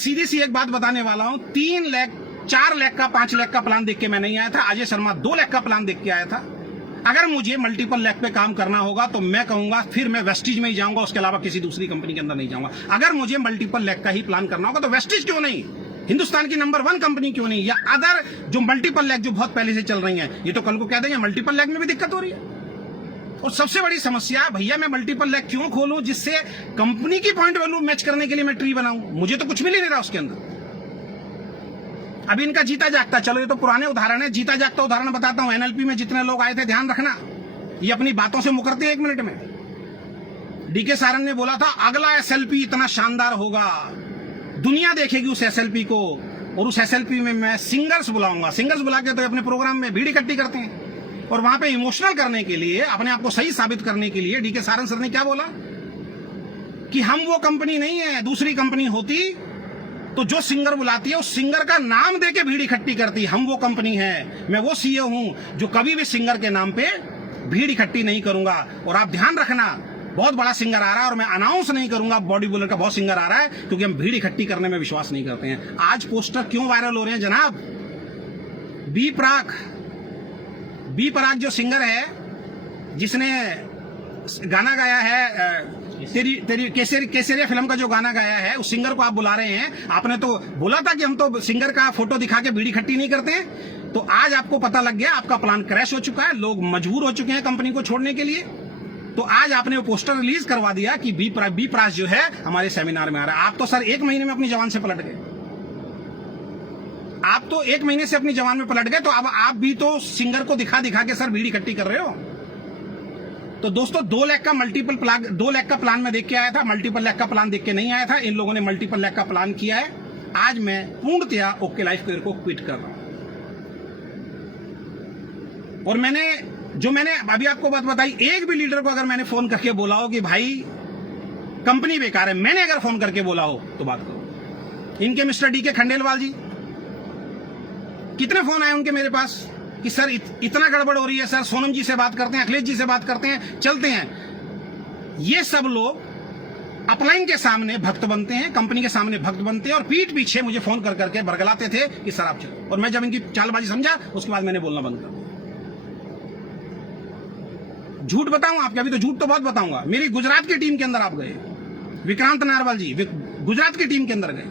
सीधी सी एक बात बताने वाला हूं, 3 लाख 4 लाख का 5 लाख का प्लान देख के मैं नहीं आया था। अजय शर्मा 2 लाख का प्लान देख के आया था। अगर मुझे मल्टीपल लाख पे काम करना होगा तो मैं कहूंगा फिर मैं वेस्टिज में ही जाऊंगा, उसके अलावा किसी दूसरी कंपनी के अंदर नहीं जाऊंगा। अगर मुझे मल्टीपल लाख का ही प्लान करना होगा तो वेस्टिज क्यों नहीं, हिंदुस्तान की नंबर 1 कंपनी क्यों नहीं, या अदर जो मल्टीपल लाख जो बहुत पहले से चल रही हैं, ये तो कल को कह देंगे मल्टीपल लाख में भी दिक्कत हो रही है। और सबसे बड़ी समस्या, भैया मैं मल्टीपल लाख क्यों खोलूं जिससे कंपनी की पॉइंट वैल्यू मैच करने के लिए मैं ट्री बनाऊं? मुझे तो कुछ मिल ही नहीं रहा उसके अंदर। अभी इनका जीता जागता, चलो ये तो पुराने उदाहरण है, जीता जागता उदाहरण बताता हूं। एनएलपी में जितने लोग आए थे, ध्यान रखना, ये अपनी बातों से मुकरते हैं 1 मिनट में। डीके सारंग ने बोला था अगला एसएलपी इतना शानदार होगा, दुनिया देखेगी उस एसएलपी को, और उस एसएलपी में मैं सिंगर्स बुलाऊंगा। सिंगर्स बुला के तो अपने प्रोग्राम में भीड़ इकट्ठी करते हैं, और वहां पे इमोशनल करने के लिए, अपने आप को सही साबित करने के लिए डीके सारंग सर ने क्या बोला कि हम वो कंपनी नहीं है, दूसरी कंपनी होती तो जो सिंगर बुलाती है उस सिंगर का नाम दे के भीड़ इकट्ठी करती। हम वो कंपनी है, मैं वो सीईओ हूं जो कभी भी सिंगर के नाम पे भीड़ इकट्ठी नहीं करूंगा। और आप ध्यान रखना, बहुत बड़ा सिंगर आ रहा है और मैं अनाउंस नहीं करूंगा बॉडी बिल्डर का बहुत सिंगर आ रहा है, क्योंकि हम भीड़ इकट्ठी करने में विश्वास नहीं करते हैं। आज पोस्टर क्यों वायरल हो रहे हैं जनाब? बी प्राक जो सिंगर है, जिसने गाना गाया है तेरी केसरिया फिल्म का जो गाना गाया है, उस सिंगर को आप बुला रहे हैं। आपने तो बोला था कि हम तो सिंगर का फोटो दिखा के भीड़ इकट्ठी नहीं करते हैं। तो आज आपको पता लग गया, आपका प्लान क्रैश हो चुका है, लोग मजबूर हो चुके हैं कंपनी को छोड़ने के लिए। तो आज आपने वो पोस्टर रिलीज करवा दिया कि बी प्राक जो है हमारे सेमिनार में आ रहा है। आप तो सर 1 महीने में अपनी जवान से पलट गए, आप तो 1 महीने से अपनी जवान में पलट गए। तो अब आप भी तो सिंगर को दिखा दिखा के सर भीड़ इकट्ठी कर रहे हो। तो दोस्तों 2 लाख का दो लाख का प्लान में देख के आया था, मल्टीपल लाख का प्लान देख के नहीं आया था। इन लोगों ने मल्टीपल लाख का प्लान किया है। आज मैं पूर्णतया ओके लाइफ करियर को क्विट कर रहा हूं। और मैंने अभी आपको बात बताई, एक भी लीडर को अगर मैंने फोन करके बोला हो कि भाई कंपनी बेकार है, मैंने अगर फोन करके बोला हो तो बात करो। इनके मिस्टर डीके खंडेलवाल जी, कितने फोन आए उनके मेरे पास कि सर इतना गड़बड़ हो रही है, सर सोनम जी से बात करते हैं, अखिलेश जी से बात करते हैं, चलते हैं। ये सब लोग अपलाइन के सामने भक्त बनते हैं, कंपनी के सामने भक्त बनते हैं, और पीठ पीछे मुझे फोन कर करके बरगलाते थे कि सर आप चलो। और मैं जब इनकी चालबाजी समझा, उसके बाद मैंने बोलना बंद कर दिया। झूठ बताऊं आपके, अभी तो झूठ तो बहुत बताऊंगा। मेरी गुजरात की टीम के अंदर आप गए, विक्रांत नारवाल जी गुजरात की टीम के अंदर गए,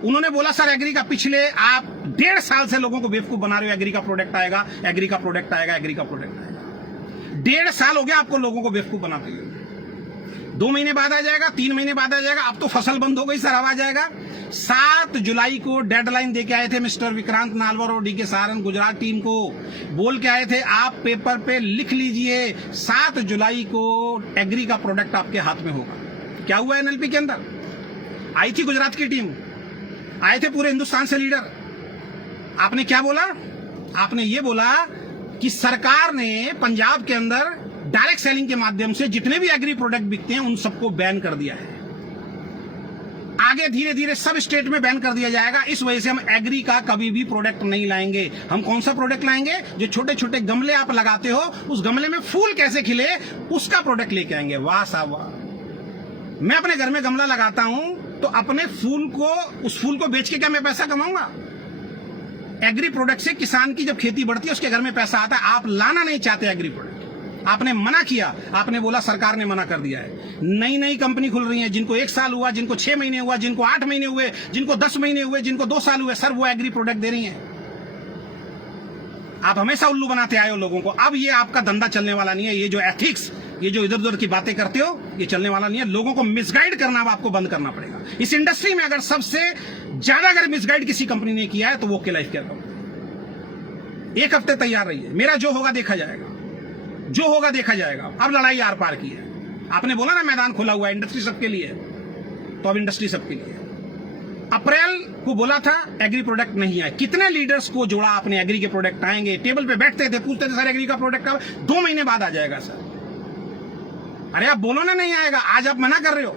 उन्होंने बोला सर एग्री का पिछले आप 1.5 साल से लोगों को बेवकूफ बना रहे हो, एग्री का प्रोडक्ट आएगा, एग्री का प्रोडक्ट आएगा, एग्री का प्रोडक्ट आएगा। 1.5 साल हो गया आपको लोगों को बेवकूफ बनाते हुए। 2 महीने बाद आ जाएगा, 3 महीने बाद आ जाएगा। अब तो फसल बंद हो गई सर, अब आ जाएगा। 7 जुलाई को डेडलाइन देके आए थे मिस्टर विक्रांत नालवर और डीके सारंग गुजरात टीम को, बोल के आए थे आप पेपर पे लिख लीजिए 7 जुलाई को एग्री का प्रोडक्ट आपके हाथ में होगा। क्या हुआ? एनएलपी के अंदर आई थी गुजरात की टीम, आए थे पूरे हिंदुस्तान से लीडर। आपने क्या बोला? आपने ये बोला कि सरकार ने पंजाब के अंदर डायरेक्ट सेलिंग के माध्यम से जितने भी एग्री प्रोडक्ट बिकते हैं उन सबको बैन कर दिया है। आगे धीरे धीरे सब स्टेट में बैन कर दिया जाएगा। इस वजह से हम एग्री का कभी भी प्रोडक्ट नहीं लाएंगे। हम कौन सा प्रोडक्ट लाएंगे? जो छोटे छोटे गमले आप लगाते हो, उस गमले में फूल कैसे खिले, उसका प्रोडक्ट लेके आएंगे। वाह साहब वाह। मैं अपने घर में गमला लगाता हूं तो अपने फूल को, उस फूल को बेच के क्या मैं पैसा कमाऊंगा? एग्री प्रोडक्ट से किसान की जब खेती बढ़ती है उसके घर में पैसा आता है। आप लाना नहीं चाहते एग्री प्रोडक्ट, आपने मना किया, आपने बोला सरकार ने मना कर दिया है। नई नई कंपनी खुल रही है, जिनको 1 साल हुआ, जिनको 6 महीने हुआ, जिनको 8 महीने हुए, जिनको 10 महीने हुए, जिनको 2 साल हुए, सर वो एग्री प्रोडक्ट दे रही हैं। आप हमेशा उल्लू बनाते आए हो लोगों को। अब ये आपका धंधा चलने वाला नहीं है। ये जो एथिक्स, ये जो इधर उधर की बातें करते हो, ये चलने वाला नहीं है। लोगों को मिसगाइड करना अब आपको बंद करना पड़ेगा। इस इंडस्ट्री में अगर सबसे ज्यादा अगर मिसगाइड किसी कंपनी ने किया है तो वो ओके लाइफ केयर कंपनी। 1 हफ्ते तैयार रहिए, मेरा जो होगा देखा जाएगा, जो होगा देखा जाएगा। अब लड़ाई आर पार की है। आपने बोला ना मैदान खुला हुआ है, इंडस्ट्री सबके लिए, तो अब इंडस्ट्री सबके लिए। अप्रैल को बोला था एग्री प्रोडक्ट नहीं आए। कितने लीडर्स को जोड़ा आपने? एग्री के प्रोडक्ट आएंगे, टेबल पे बैठते थे, पूछते थे सर एग्री का प्रोडक्ट का 2 महीने बाद आ जाएगा सर। अरे आप बोलो ना नहीं आएगा, आज आप मना कर रहे हो।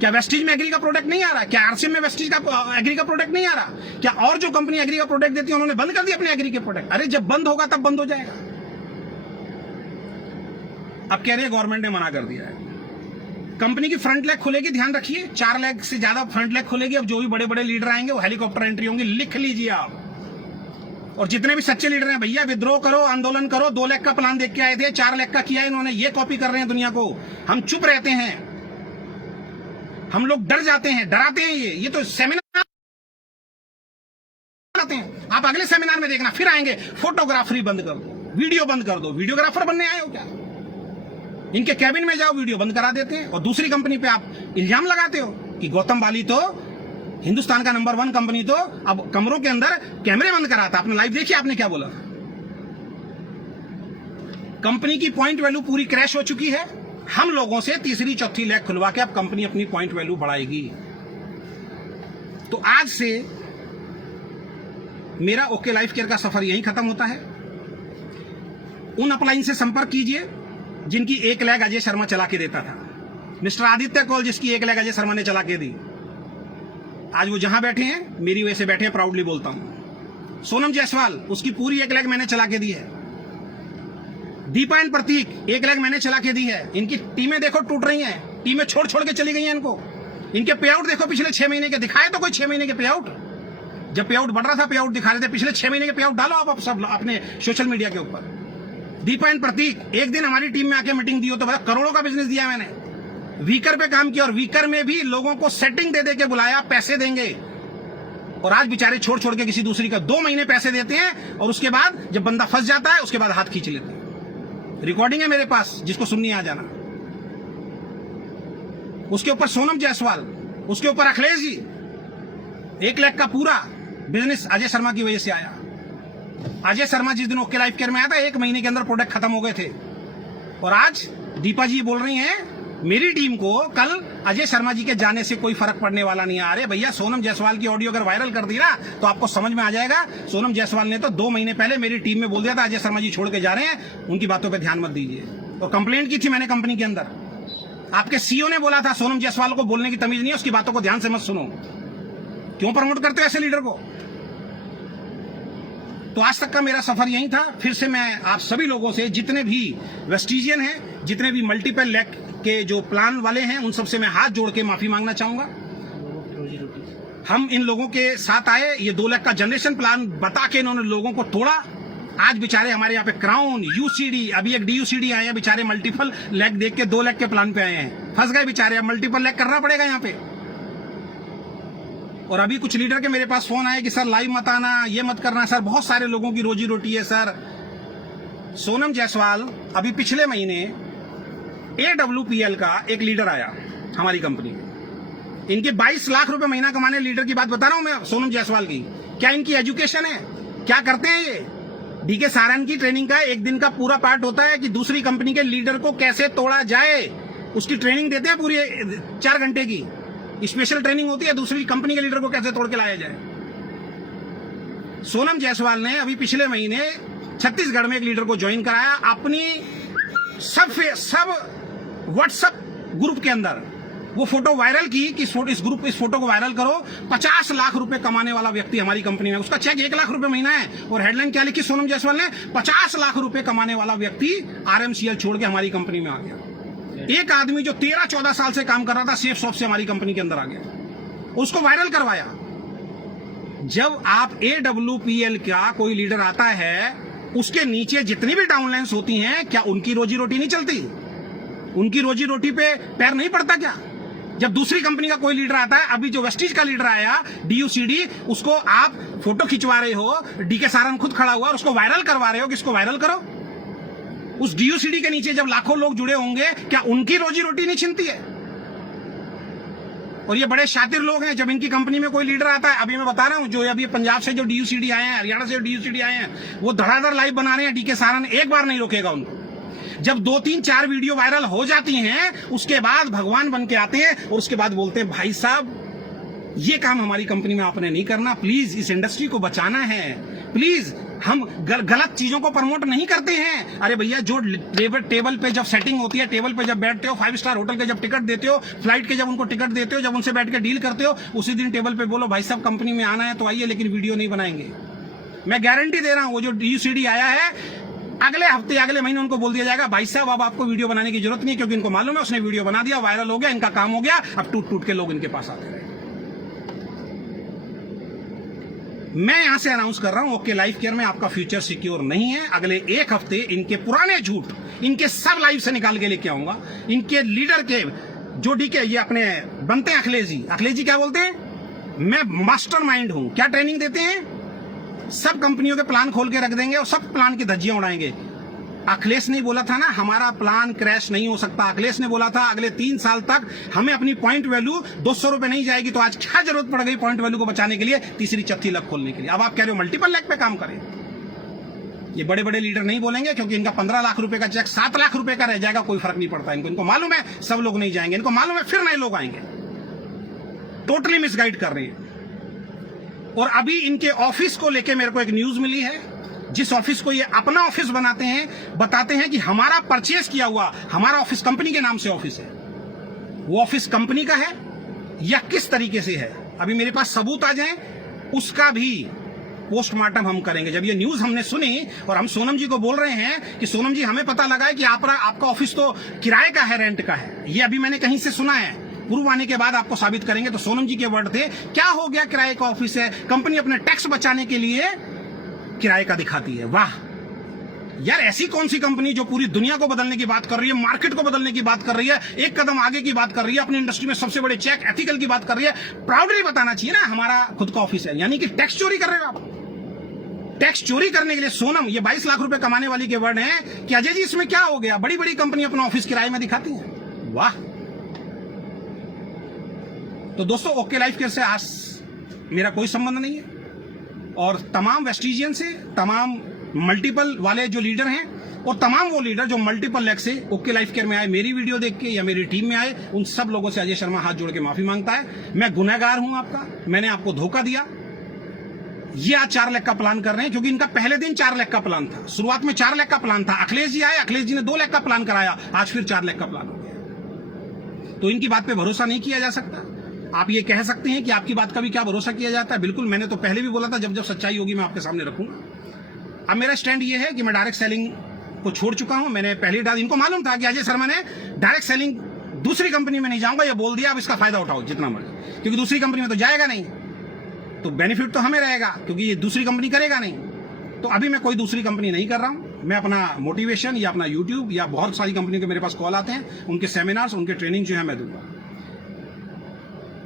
क्या वेस्टीज में एग्री का प्रोडक्ट नहीं आ रहा? क्या आरसीएम में वेस्टीज का एग्री का प्रोडक्ट नहीं आ रहा? क्या और जो कंपनी एग्री का प्रोडक्ट देती है उन्होंने बंद कर दिया अपने एग्री के प्रोडक्ट? अरे जब बंद होगा तब बंद हो जाएगा। अब कह रहे हैं गवर्नमेंट ने मना कर दिया है। कंपनी की फ्रंट लेग खुलेगी, ध्यान रखिए, 4 लेग से ज्यादा फ्रंट लेग खुलेगी। अब जो भी बड़े बड़े लीडर आएंगे वो हेलीकॉप्टर एंट्री होंगी, लिख लीजिए आप। और जितने भी सच्चे लीडर हैं भैया, विद्रोह करो, आंदोलन करो। 2 लेग का प्लान देख के आए थे, 4 लेग का किया इन्होंने। ये कॉपी कर रहे हैं दुनिया को। हम चुप रहते हैं, हम लोग डर जाते हैं, डराते हैं। ये तो सेमिनार आते हैं। आप अगले सेमिनार में देखना, फिर आएंगे फोटोग्राफरी बंद कर दो, वीडियो बंद कर दो। वीडियोग्राफर बनने आए हो क्या? इनके कैबिन में जाओ, वीडियो बंद करा देते हैं। और दूसरी कंपनी पे आप इल्जाम लगाते हो कि गौतम वाली तो हिंदुस्तान का नंबर 1 कंपनी तो अब कमरों के अंदर कैमरे बंद कराता। आपने लाइव देखिए, आपने क्या बोला? कंपनी की पॉइंट वैल्यू पूरी क्रैश हो चुकी है। हम लोगों से तीसरी चौथी लेग खुलवा के अब कंपनी अपनी पॉइंट वैल्यू बढ़ाएगी। तो आज से मेरा ओके लाइफ केयर का सफर यहीं खत्म होता है। उन अपलाइन से संपर्क कीजिए जिनकी 1 लेग अजय शर्मा चला के देता था। मिस्टर आदित्य कौल, जिसकी 1 लेग अजय शर्मा ने चला के दी, आज वो जहां बैठे हैं मेरी वजह से बैठे हैं, प्राउडली बोलता हूं। सोनम जायसवाल, उसकी पूरी 1 लेग मैंने चला के दी है। दीपा एंड प्रतीक, 1 लेग मैंने चला के दी है। इनकी टीमें देखो टूट रही हैं, टीमें छोड़ छोड़ के चली गई हैं इनको। इनके पे आउट देखो पिछले 6 महीने के, दिखाए तो कोई 6 महीने के पे आउट। जब पे आउट बढ़ रहा था, पे आउट दिखा रहे थे। पिछले 6 महीने के पे आउट डालो आप सब अपने सोशल मीडिया के ऊपर। दीपा एंड प्रतीक, एक दिन हमारी टीम में आके मीटिंग दी हो तो बता, करोड़ों का बिजनेस दिया मैंने। वीकर पे काम किया और वीकर में भी लोगों को सेटिंग दे दे के बुलाया, पैसे देंगे। और आज बेचारे छोड़ छोड़ के किसी दूसरी का 2 महीने पैसे देते हैं और उसके बाद जब बंदा फंस जाता है उसके बाद हाथ खींच लेते हैं। रिकॉर्डिंग है मेरे पास, जिसको सुननी आ जाना। उसके ऊपर सोनम जायसवाल, उसके ऊपर अखिलेश जी। 1 लाख का पूरा बिजनेस अजय शर्मा की वजह से आया। अजय शर्मा जिस दिन ओके लाइफ केयर में आया था, 1 महीने के अंदर प्रोडक्ट खत्म हो गए थे। और आज दीपा जी बोल रही हैं मेरी टीम को कल अजय शर्मा जी के जाने से कोई फर्क पड़ने वाला नहीं है। अरे भैया, सोनम जायसवाल की ऑडियो अगर वायरल कर दी ना तो आपको समझ में आ जाएगा। सोनम जायसवाल ने तो 2 महीने पहले मेरी टीम में बोल दिया था अजय शर्मा जी छोड़ के जा रहे हैं, उनकी बातों पे ध्यान मत दीजिए। और कंप्लेंट की थी मैंने कंपनी के अंदर। आपके सीईओ ने बोला था सोनम जायसवाल को बोलने की तमीज नहीं है, उसकी बातों को ध्यान से मत सुनो। क्यों प्रमोट करते हो ऐसे लीडर को? तो आज तक का मेरा सफर यही था। फिर से मैं आप सभी लोगों से, जितने भी वेस्टिजियन हैं, जितने भी मल्टीपल लेग के जो प्लान वाले हैं, उन सबसे मैं हाथ जोड़ के माफी मांगना चाहूंगा। हम इन लोगों के साथ आए, ये 2 लाख का जनरेशन प्लान बता के इन्होंने लोगों को तोड़ा। आज बेचारे हमारे यहाँ पे क्राउन, यूसीडी, अभी एक डीयूसीडी आए हैं बेचारे, मल्टीपल लेग देख के 2 लाख के प्लान पे आए हैं, फंस गए बेचारे। अब मल्टीपल लेग करना पड़ेगा यहाँ पे। और अभी कुछ लीडर के मेरे पास फोन आए कि सर लाइव मत आना, ये मत करना। सर बहुत सारे लोगों की रोजी रोटी है सर। सोनम जायसवाल, अभी पिछले महीने AWPL का एक लीडर आया हमारी कंपनी में। इनके 22 लाख रुपए महीना कमाने लीडर की बात बता रहा हूं मैं, सोनम जायसवाल की। क्या इनकी एजुकेशन है? क्या करते हैं ये? डीके सारन की ट्रेनिंग का 1 दिन का पूरा पार्ट होता है कि दूसरी कंपनी के लीडर को कैसे तोड़ा जाए, उसकी ट्रेनिंग देते हैं पूरी 4 घंटे की। स्पेशल ट्रेनिंग होती है दूसरी कंपनी के लीडर को कैसे तोड़ के लाया जाए। सोनम जायसवाल ने अभी पिछले महीने छत्तीसगढ़ में एक लीडर को ज्वाइन कराया अपनी सब व्हाट्सएप ग्रुप के अंदर। वो फोटो वायरल की कि इस फोटो को वायरल करो। 50 लाख रुपए कमाने वाला व्यक्ति हमारी कंपनी में, उसका चेक 1 लाख रुपए महीना है। और हेडलाइन क्या लिखी सोनम जायसवाल ने? 50 लाख रुपए कमाने वाला व्यक्ति RMCL छोड़ के हमारी कंपनी में आ गया। एक आदमी जो 13-14 साल से काम कर रहा था सेफ शॉप से हमारी कंपनी के अंदर आ गया, उसको वायरल करवाया। जब आप AWPL का कोई लीडर आता है, उसके नीचे जितनी भी डाउनलाइंस होती हैं, क्या उनकी रोजी रोटी नहीं चलती? उनकी रोजी रोटी पे पैर नहीं पड़ता क्या? जब दूसरी कंपनी का कोई लीडर आता है, अभी जो वेस्टिज का लीडर आया DUCD, उसको आप फोटो खिंचवा रहे हो, डीके सारन खुद खड़ा हुआ और उसको वायरल करवा रहे हो कि इसको वायरल करो। उस DUCD के नीचे जब लाखों लोग जुड़े होंगे, क्या उनकी रोजी रोटी नहीं छिनती है? और ये बड़े शातिर लोग हैं। जब इनकी कंपनी में कोई लीडर आता है, अभी मैं बता रहा हूं, जो अभी पंजाब से जो DUCD आए हैं, हरियाणा से जो DUCD आए हैं, वो धड़ाधड़ लाइव बना रहे हैं। डीके सारन एक बार नहीं रोकेगा उनको। जब 2-3-4 वीडियो वायरल हो जाती हैं, उसके बाद भगवान बन के आते हैं और उसके बाद बोलते हैं भाई साहब ये काम हमारी कंपनी में आपने नहीं करना, प्लीज इस इंडस्ट्री को बचाना है, प्लीज हम गलत चीजों को प्रमोट नहीं करते हैं। अरे भैया, जो टेबल पे जब सेटिंग होती है, टेबल पे जब बैठते हो, 5 स्टार होटल के जब टिकट देते हो, फ्लाइट के जब उनको टिकट देते हो, जब उनसे बैठ के डील करते हो, उसी दिन टेबल पे बोलो भाई साहब कंपनी में आना है तो आइए, लेकिन वीडियो नहीं बनाएंगे। मैं गारंटी दे रहा हूं, वो जो DUCD आया है, अगले हफ्ते अगले महीने उनको बोल दिया जाएगा भाई साहब अब आपको वीडियो बनाने की जरूरत नहीं है, क्योंकि इनको मालूम है उसने वीडियो बना दिया, वायरल हो गया, इनका काम हो गया, अब टूट टूट के लोग इनके पास आते रहे। मैं यहां से अनाउंस कर रहा हूं ओके लाइफ केयर में आपका फ्यूचर सिक्योर नहीं है। अगले एक हफ्ते इनके पुराने झूठ इनके सब लाइफ से निकाल के लेके आऊंगा। इनके लीडर के जो डीके ये अपने बनते हैं अखिलेश जी क्या बोलते हैं, मैं मास्टरमाइंड हूं। क्या ट्रेनिंग देते हैं, सब कंपनियों के प्लान खोल के रख देंगे और सब प्लान की धज्जियां उड़ाएंगे। अखिलेश ने बोला था ना हमारा प्लान क्रैश नहीं हो सकता। अखिलेश ने बोला था अगले 3 साल तक हमें अपनी पॉइंट वैल्यू 200 रुपए नहीं जाएगी। तो आज क्या जरूरत पड़ गई पॉइंट वैल्यू को बचाने के लिए, तीसरी चौथी लग खोलने के लिए। अब आप कह रहे हो मल्टीपल लैग पे काम करें। ये बड़े बड़े लीडर नहीं बोलेंगे, क्योंकि इनका 15 लाख रुपए का चेक 7 लाख रुपए का रह जाएगा, कोई फर्क नहीं पड़ता इनको मालूम है सब लोग नहीं जाएंगे, इनको मालूम है फिर नए लोग आएंगे। टोटली मिसगाइड कर रही है। और अभी इनके ऑफिस को लेके मेरे को एक न्यूज मिली है, जिस ऑफिस को ये अपना ऑफिस बनाते हैं, बताते हैं कि हमारा परचेज किया हुआ हमारा ऑफिस कंपनी के नाम से ऑफिस है, वो ऑफिस कंपनी का है या किस तरीके से है, अभी मेरे पास सबूत आ जाए उसका भी पोस्टमार्टम हम करेंगे। जब ये न्यूज हमने सुनी और हम सोनम जी को बोल रहे हैं कि सोनम जी हमें पता लगा है कि आपका ऑफिस तो किराए का है, रेंट का है, ये अभी मैंने कहीं से सुना है, प्रूव आने के बाद आपको साबित करेंगे। तो सोनम जी के वर्ड थे, क्या हो गया किराए का ऑफिस है, कंपनी अपने टैक्स बचाने के लिए किराए का दिखाती है। वाह यार, ऐसी कौन सी कंपनी जो पूरी दुनिया को बदलने की बात कर रही है, मार्केट को बदलने की बात कर रही है, एक कदम आगे की बात कर रही है, अपनी इंडस्ट्री में सबसे बड़े चेक एथिकल की बात कर रही है, प्राउडली बताना चाहिए ना हमारा खुद का ऑफिस है। यानी कि टैक्स चोरी कर रहे हो आप। टैक्स चोरी करने के लिए सोनम, ये 22 लाख रुपए कमाने वाली के वर्ड हैं कि अजय जी इसमें क्या हो गया, बड़ी बड़ी कंपनी अपना ऑफिस किराए में दिखाती है। वाह। तो दोस्तों ओके लाइफ केयर से आज मेरा कोई संबंध नहीं है, और तमाम वेस्टिजियन से, तमाम मल्टीपल वाले जो लीडर हैं और तमाम वो लीडर जो मल्टीपल लेग से ओके लाइफ केयर में आए, मेरी वीडियो देख के या मेरी टीम में आए, उन सब लोगों से अजय शर्मा हाथ जोड़ के माफी मांगता है। मैं गुनहगार हूं आपका, मैंने आपको धोखा दिया। ये आज 4 लाख का प्लान कर रहे हैं, क्योंकि इनका पहले दिन 4 लाख का प्लान था, शुरुआत में 4 लाख का प्लान था। अखिलेश जी आए, अखिलेश जी ने 2 लाख का प्लान कराया, आज फिर 4 लाख का प्लान हो गया। तो इनकी बात पे भरोसा नहीं किया जा सकता। आप ये कह सकते हैं कि आपकी बात का भी क्या भरोसा किया जाता है, बिल्कुल। मैंने तो पहले भी बोला था जब जब सच्चाई होगी मैं आपके सामने रखूंगा। अब मेरा स्टैंड ये है कि मैं डायरेक्ट सेलिंग को छोड़ चुका हूं। मैंने पहले डाल, इनको मालूम था कि अजय शर्मा ने डायरेक्ट सेलिंग दूसरी कंपनी में नहीं जाऊंगा, ये बोल दिया, अब इसका फायदा उठाओ जितना मर्जी, क्योंकि दूसरी कंपनी में तो जाएगा नहीं, तो बेनिफिट तो हमें रहेगा, क्योंकि ये दूसरी कंपनी करेगा नहीं। तो अभी मैं कोई दूसरी कंपनी नहीं कर रहा हूं। मैं अपना मोटिवेशन या अपना यूट्यूब या बहुत सारी कंपनी के मेरे पास कॉल आते हैं, उनके सेमिनार्स, उनके ट्रेनिंग जो है मैं दूंगा।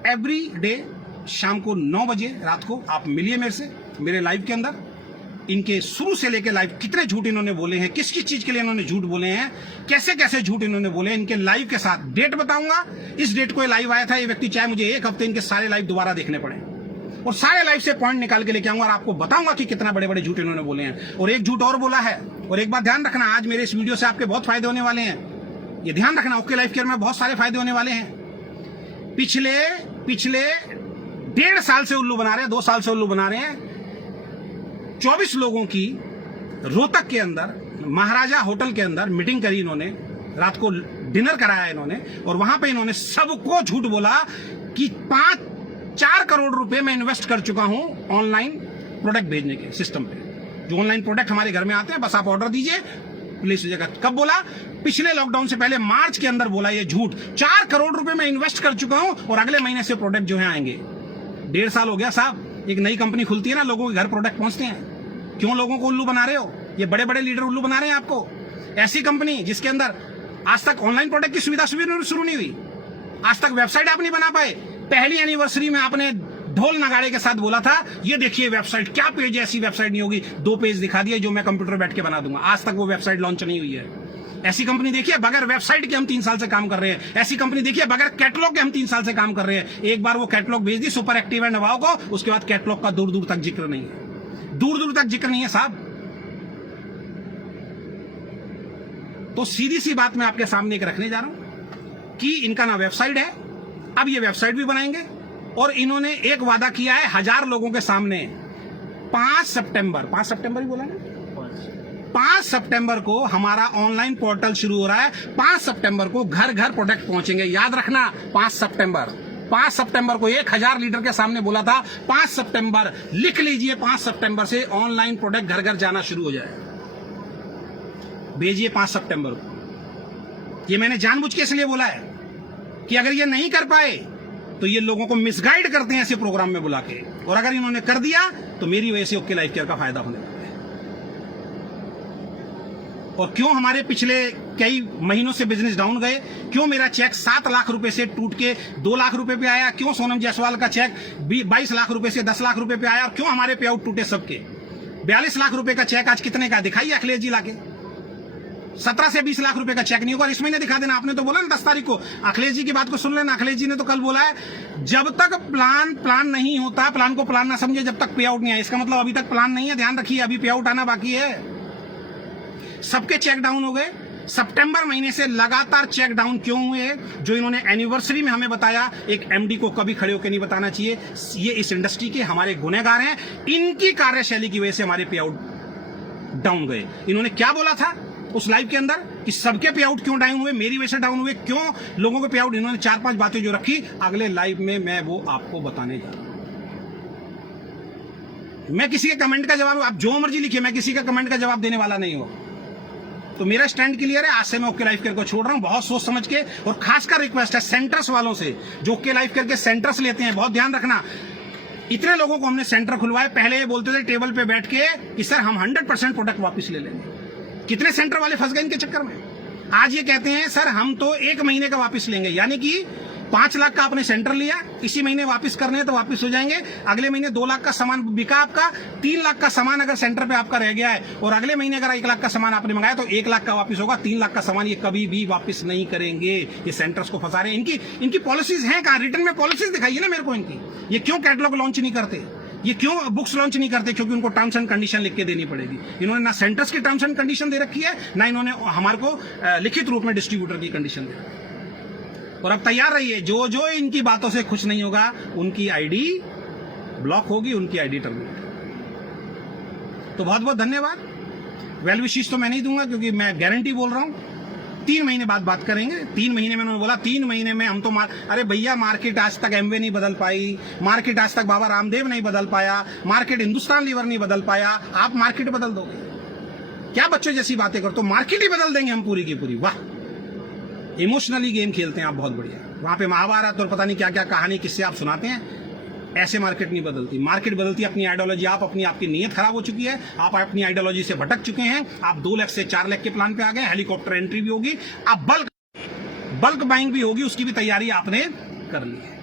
एवरी डे शाम को 9 बजे रात को आप मिलिए मेरे से, मेरे लाइव के अंदर। इनके शुरू से लेकर लाइव कितने झूठ इन्होंने बोले हैं, किस किस चीज के लिए इन्होंने झूठ बोले हैं, कैसे कैसे झूठ इन्होंने बोले, इनके लाइव के साथ डेट बताऊंगा। इस डेट को लाइव आया था ये व्यक्ति, चाहे मुझे 1 हफ्ते इनके सारे लाइव दोबारा देखने पड़े, और सारे लाइव से पॉइंट निकाल के लेके आऊंगा और आपको बताऊंगा कि कितना बड़े बड़े झूठ इन्होंने बोले हैं। और एक झूठ और बोला है, और एक बात ध्यान रखना, आज मेरे इस वीडियो से आपके बहुत फायदे होने वाले हैं, ये ध्यान रखना। ओके लाइफ केयर में बहुत सारे फायदे होने वाले हैं। पिछले 1.5 साल से उल्लू बना रहे हैं, 2 साल से उल्लू बना रहे हैं। 24 लोगों की रोहतक के अंदर महाराजा होटल के अंदर मीटिंग करी इन्होंने, रात को डिनर कराया इन्होंने, और वहां पे इन्होंने सबको झूठ बोला कि 4 करोड़ रुपए मैं इन्वेस्ट कर चुका हूं ऑनलाइन प्रोडक्ट भेजने के सिस्टम पे। जो ऑनलाइन प्रोडक्ट हमारे घर में आते हैं, बस आप ऑर्डर दीजिए, प्लेस हो जाएगा। कब बोला? पिछले लॉकडाउन से पहले मार्च के अंदर बोला ये झूठ। 4 करोड़ रुपए मैं इन्वेस्ट कर चुका हूं और अगले महीने से प्रोडक्ट जो है आएंगे। 1.5 साल हो गया साहब। एक नई कंपनी खुलती है ना, लोगों के घर प्रोडक्ट पहुंचते हैं। क्यों लोगों को उल्लू बना रहे हो? ये बड़े बड़े लीडर उल्लू बना रहे हैं आपको। ऐसी कंपनी जिसके अंदर आज तक ऑनलाइन प्रोडक्ट की सुविधा शुरू नहीं हुई, आज तक वेबसाइट आप नहीं बना पाए। पहली एनिवर्सरी में आपने ढोल नगाड़े के साथ बोला था ये देखिए वेबसाइट, क्या पेज है, ऐसी वेबसाइट नहीं होगी। 2 पेज दिखा दिए जो मैं कंप्यूटर बैठ के बना दूंगा। आज तक वो वेबसाइट लॉन्च नहीं हुई है। ऐसी कंपनी देखिए बगैर वेबसाइट के हम 3 साल से काम कर रहे हैं। ऐसी कंपनी देखिए बगैर कैटलॉग के हम 3 साल से काम कर रहे हैं। एक बार वो कैटलॉग भेज दी सुपर एक्टिव एंड नवाओ को, उसके बाद कैटलॉग का दूर दूर तक जिक्र नहीं है, दूर दूर तक जिक्र नहीं है साहब। तो सीधी सी बात मैं आपके सामने एक रखने जा रहा हूं कि इनका ना वेबसाइट है, अब ये वेबसाइट भी बनाएंगे। और इन्होंने एक वादा किया है 1000 लोगों के सामने, 5 सितंबर ही बोला ना, 5 सितंबर को हमारा ऑनलाइन पोर्टल शुरू हो रहा है। 5 सितंबर को घर घर प्रोडक्ट पहुंचेंगे। याद रखना 5 सितंबर को 1000 लीडर के सामने बोला था। 5 सितंबर लिख लीजिए, 5 सितंबर से ऑनलाइन प्रोडक्ट घर घर जाना शुरू हो जाए। भेजिए 5 सितंबर को। ये मैंने जानबूझ के इसलिए बोला है कि अगर ये नहीं कर पाए तो ये लोगों को मिसगाइड करते हैं ऐसे प्रोग्राम में बुला के, और अगर इन्होंने कर दिया तो मेरी वजह से ओके लाइफ केयर का फायदा होने वाला है। और क्यों हमारे पिछले कई महीनों से बिजनेस डाउन गए, क्यों मेरा चेक 7 लाख रुपए से टूट के 2 लाख रुपए पे आया, क्यों सोनम जायसवाल का चेक 22 लाख रुपए से 10 लाख रुपए पे आया, और क्यों हमारे पे आउट टूटे सबके। 42 लाख रुपए का चेक आज कितने का दिखाइए अखिलेश जी लाके। 17 से 20 लाख रुपए का चेक नहीं होगा, इस महीने दिखा देना। आपने तो बोला ना 10 तारीख को, अखिलेश जी की बात को सुन लेना। अखिलेश जी ने तो कल बोला है जब तक प्लान नहीं होता, प्लान को प्लान ना समझे जब तक पे आउट नहीं आए। इसका मतलब अभी तक प्लान नहीं है, ध्यान रखिए, अभी पे आउट आना बाकी है। सबके चेक डाउन हो गए। सितंबर महीने से लगातार चेक डाउन क्यों हुए, जो इन्होंने एनिवर्सरी में हमें बताया, एक एमडी को कभी खड़े होकर नहीं बताना चाहिए। ये इस इंडस्ट्री के हमारे गुनहगार हैं, इनकी कार्यशैली की वजह से हमारे पे आउट डाउन गए। इन्होंने क्या बोला था उस लाइव के अंदर कि सबके पे आउट क्यों डाउन हुए, मेरी वजह से डाउन हुए, क्यों लोगों के पे आउट, इन्होंने 4-5 बातें जो रखी, अगले लाइव में मैं वो आपको बताने जा रहा हूं। मैं किसी के कमेंट का जवाब, आप जो मर्जी लिखिए, मैं किसी का कमेंट का जवाब देने वाला नहीं हूं। तो मेरा स्टैंड क्लियर है, आज से मैं ओके लाइफ केयर को छोड़ रहा हूं, बहुत सोच समझ के। और खासकर रिक्वेस्ट है सेंटर्स वालों से, जो ओके लाइफ केयर के सेंटर्स लेते हैं, बहुत ध्यान रखना। इतने लोगों को हमने सेंटर खुलवाए, पहले ये बोलते थे टेबल पे बैठ के कि सर हम 100% प्रोडक्ट वापस ले लेंगे। कितने सेंटर वाले फंस गए इनके चक्कर में। आज ये कहते हैं सर हम तो 1 महीने का वापस लेंगे, यानी कि 5 लाख का आपने सेंटर लिया, इसी महीने वापस करने हैं तो वापस हो जाएंगे। अगले महीने 2 लाख का सामान बिका आपका, 3 लाख का सामान अगर सेंटर पे आपका रह गया है, और अगले महीने अगर 1 लाख का सामान आपने मंगाया तो 1 लाख का वापस होगा, 3 लाख का सामान ये कभी भी वापस नहीं करेंगे। ये सेंटर्स को फंसा रहे हैं। इनकी पॉलिसीज हैं कहाँ, रिटर्न में पॉलिसीज दिखाइए ना मेरे को इनकी। ये क्यों कैटलॉग लॉन्च नहीं करते, ये क्यों बुक्स लॉन्च नहीं करते, क्योंकि उनको टर्म्स एंड कंडीशन लिख के देनी पड़ेगी। इन्होंने ना सेंटर्स की टर्म्स एंड कंडीशन दे रखी है, ना इन्होंने हमारे को लिखित रूप में डिस्ट्रीब्यूटर की कंडीशन दे रखी है। और अब तैयार रहिए, जो जो इनकी बातों से खुश नहीं होगा उनकी आईडी ब्लॉक होगी, उनकी आईडी टर्मिनेट। तो बहुत बहुत धन्यवाद। वेल विशेष तो मैं नहीं दूंगा, क्योंकि मैं गारंटी बोल रहा हूं 3 महीने बाद बात करेंगे। 3 महीने में उन्होंने बोला 3 महीने में हम तो अरे भैया, मार्केट आज तक एमवे नहीं बदल पाई, मार्केट आज तक बाबा रामदेव नहीं बदल पाया, मार्केट हिंदुस्तान लीवर नहीं बदल पाया, आप मार्केट बदल दोगे क्या? बच्चों जैसी बातें करो, तो मार्केट ही बदल देंगे हम पूरी की पूरी। वाह, इमोशनली गेम खेलते हैं आप, बहुत बढ़िया। वहां पे महाभारत और पता नहीं क्या क्या कहानी किससे आप सुनाते हैं। ऐसे मार्केट नहीं बदलती, मार्केट बदलती है अपनी आइडियोलॉजी। आप आपकी नीयत खराब हो चुकी है, आप अपनी आइडियोलॉजी से भटक चुके हैं। आप 2 लाख से 4 लाख के प्लान पे आ गए, हेलीकॉप्टर एंट्री भी होगी, अब बल्क बाइंग भी होगी, उसकी भी तैयारी आपने कर ली है।